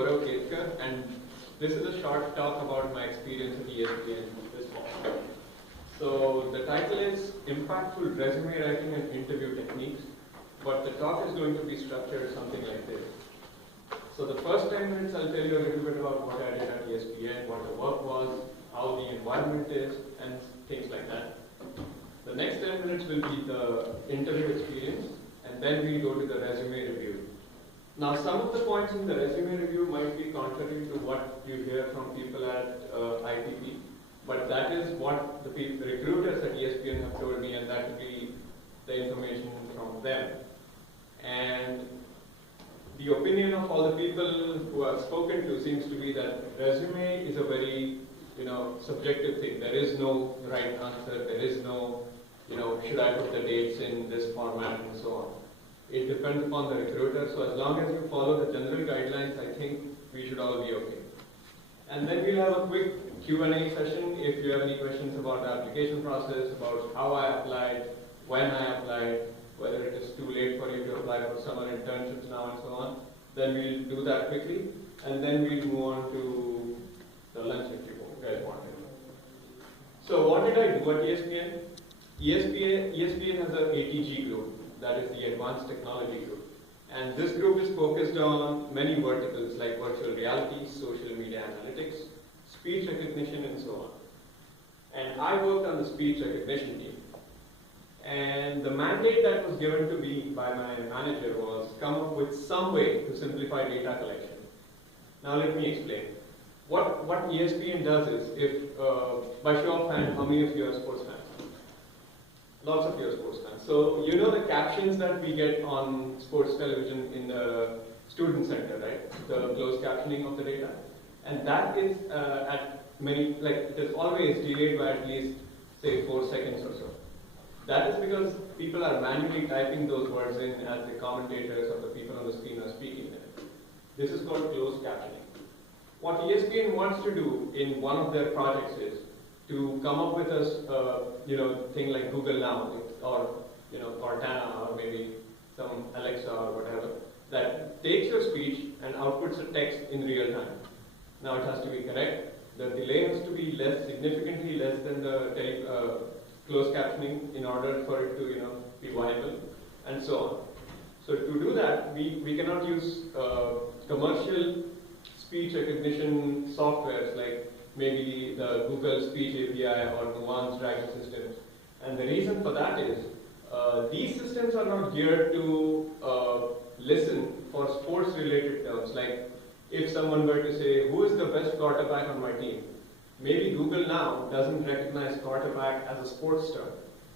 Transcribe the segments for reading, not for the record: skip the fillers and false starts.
Gaurav Ketkar, and this is a short talk about my experience at ESPN this fall. So the title is Impactful Resume Writing and Interview Techniques, but the talk is going to be structured something like this. So the first 10 minutes I'll tell you a little bit about what I did at ESPN, what the work was, how the environment is, and things like that. The next 10 minutes will be the interview experience, and then we go to the resume review. Now, some of the points in the resume review might be contrary to what you hear from people at IPP, but that is what the recruiters at ESPN have told me, and that will be the information from them. And the opinion of all the people who I've spoken to seems to be that resume is a very, subjective thing. There is no right answer. There is no, should I put the dates in this format and so on. It depends upon the recruiter. So as long as you follow the general guidelines, I think we should all be okay. And then we'll have a quick Q&A session if you have any questions about the application process, about how I applied, when I applied, whether it is too late for you to apply for summer internships now and so on. Then we'll do that quickly, and then we'll move on to the lunch if you guys want to. So what did I do at ESPN? ESPN has an ATG group, that is the Advanced Technology Group. And this group is focused on many verticals like virtual reality, social media analytics, speech recognition, and so on. And I worked on the speech recognition team. And the mandate that was given to me by my manager was come up with some way to simplify data collection. Now let me explain. What ESPN does is, if by show of hand, how many of you are sports fans? Lots of you are sports fans. So you know the captions that we get on sports television in the student center, right? The closed captioning of the data. And that is at many, it is always delayed by at least, say, 4 seconds or so. That is because people are manually typing those words in as the commentators or the people on the screen are speaking it. This is called closed captioning. What ESPN wants to do in one of their projects is to come up with a thing like Google Now or Cortana or maybe some Alexa or whatever that takes your speech and outputs a text in real time. Now it has to be correct. The delay has to be significantly less than the closed captioning in order for it to be viable, and so on. So to do that, we cannot use commercial speech recognition softwares like maybe the Google Speech API or Nuance Dragon systems. And the reason for that is these systems are not geared to listen for sports-related terms. Like if someone were to say, who is the best quarterback on my team? Maybe Google Now doesn't recognize quarterback as a sports term,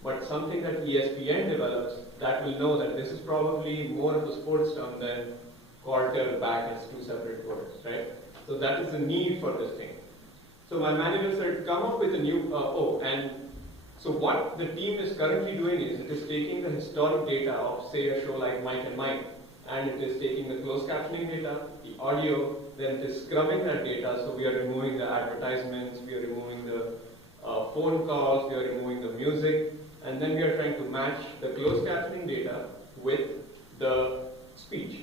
but something that ESPN develops that will know that this is probably more of a sports term than quarterback as two separate words, right? So that is the need for this thing. So my manager said, come up with a new, and so what the team is currently doing is it is taking the historic data of, say, a show like Mike and Mike, and it is taking the closed captioning data, the audio, then it is scrubbing that data, so we are removing the advertisements, we are removing the phone calls, we are removing the music, and then we are trying to match the closed captioning data with the speech.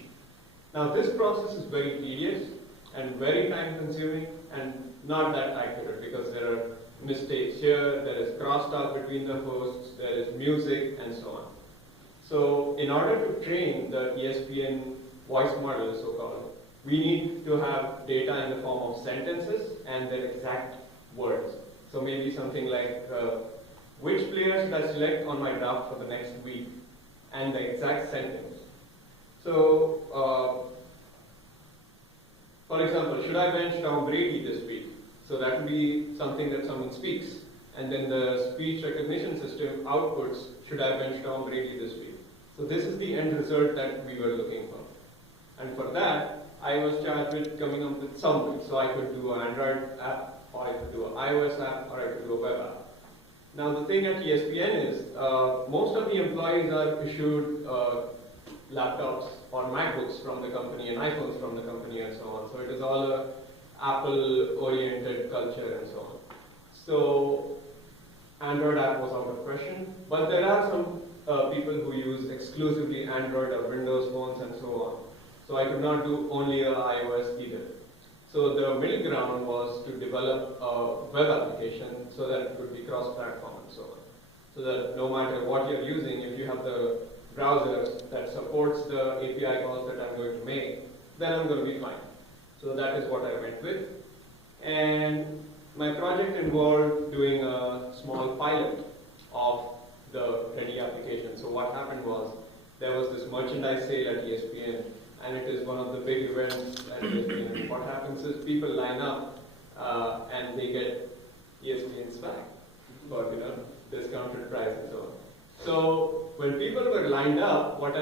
Now this process is very tedious and very time consuming and not that accurate because there are mistakes here, there is crosstalk between the hosts, there is music, and so on. So in order to train the ESPN voice model, so-called, we need to have data in the form of sentences and their exact words. So maybe something like, which player should I select on my draft for the next week? And the exact sentence. So, for example, should I bench Tom Brady this week? So that would be something that someone speaks. And then the speech recognition system outputs, should I bench Tom Brady this week? So this is the end result that we were looking for. And for that, I was charged with coming up with something. So I could do an Android app, or I could do an iOS app, or I could do a web app. Now the thing at ESPN is, most of the employees are issued laptops or MacBooks from the company and iPhones from the company and so on. So it is all a Apple-oriented culture and so on. So Android app was out of question, but there are some people who use exclusively Android or Windows phones and so on. So I could not do only iOS either. So the middle ground was to develop a web application so that it could be cross-platform and so on. So that no matter what you're using, if you have the browser that supports the API calls that I'm going to make, then I'm going to be fine. So that is what I went with. And my project involved doing a small pilot of the ready application. So what happened was, there was this merchandise sale at ESPN, and it is one of the big events at ESPN. What happens is people line up and they get ESPN swag for discounted price and so on. So when people were lined up, what I